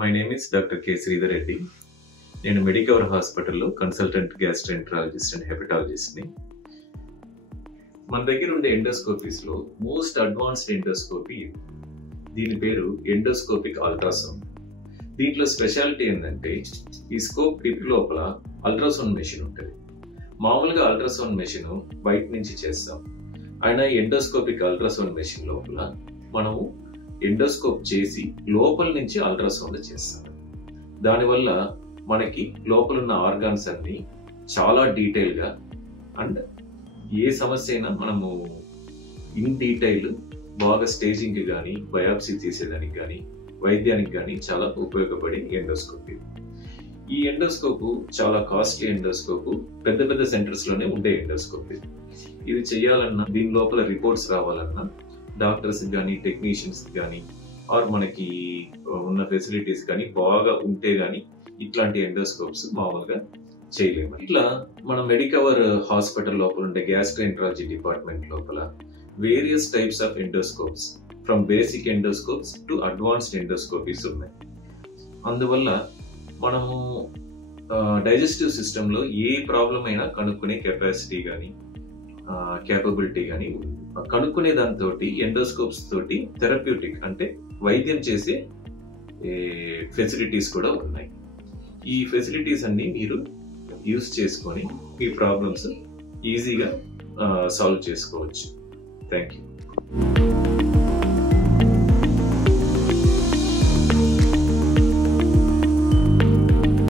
My name is Dr. K. Sridhar Reddy. నేను Medicover హాస్పిటల్లో consultant gastroenterologist and హెపటాలజిస్ట్ని. మన దగ్గర ఉండే ఎండోస్కోపీస్లో మోస్ట్ అడ్వాన్స్డ్ ఎండోస్కోపీ దీని పేరు ఎండోస్కోపిక్ అల్ట్రాసౌండ్. దీంట్లో స్పెషాలిటీ ఏంటంటే ఈ స్కోప్ టిప్ లోపల అల్ట్రాసౌండ్ మెషిన్ ఉంటుంది. మామూలుగా అల్ట్రాసౌండ్ మెషిన్ బయట నుంచి చేస్తాం, అయినా ఎండోస్కోపిక్ అల్ట్రాసౌండ్ మెషిన్ లోపల మనము ఎండోస్కోప్ చేసి లోపల నుంచి అల్ట్రాసౌండ్ చేస్తాం. దానివల్ల మనకి లోపలున్న ఆర్గాన్స్ అన్ని చాలా డీటెయిల్గా అండ్ ఏ సమస్య అయినా మనము ఇన్ డీటెయిల్ బాగా స్టేజింగ్కి కానీ బయాప్సీ తీసేదానికి కానీ వైద్యానికి కానీ చాలా ఉపయోగపడే ఎండోస్కోపీ. ఈ ఎండోస్కోపు చాలా కాస్ట్లీ ఎండోస్కోపు, పెద్ద పెద్ద సెంటర్స్లోనే ఉండే ఎండోస్కోపీ. ఇది చేయాలన్నా దీని లోపల రిపోర్ట్స్ రావాలన్నా డాక్టర్స్ కానీ టెక్నీషియన్స్ కానీ ఆర్ మనకి ఉన్న ఫెసిలిటీస్ కానీ బాగా ఉంటే కానీ ఇట్లాంటి ఎండోస్కోప్స్ మామూలుగా చేయలేము. ఇట్లా మన మెడికవర్ హాస్పిటల్ లోపల ఉండే గ్యాస్ట్రోఎంటరాలజీ డిపార్ట్మెంట్ లోపల various types of endoscopes from basic endoscopes to advanced endoscopies ఉన్నాయి. అందువల్ల మనము డైజెస్టివ్ సిస్టంలో ఏ ప్రాబ్లం అయినా కనుక్కునే కెపాసిటీ కానీ క్యాపబిలిటీ కానీ ఉంది. కనుక్కునే దాంతో ఎండోస్కోప్స్ తోటి థెరప్యూటిక్ అంటే వైద్యం చేసే ఫెసిలిటీస్ కూడా ఉన్నాయి. ఈ ఫెసిలిటీస్ అన్ని మీరు యూజ్ చేసుకొని మీ ప్రాబ్లమ్స్ ఈజీగా సాల్వ్ చేసుకోవచ్చు. Thank you.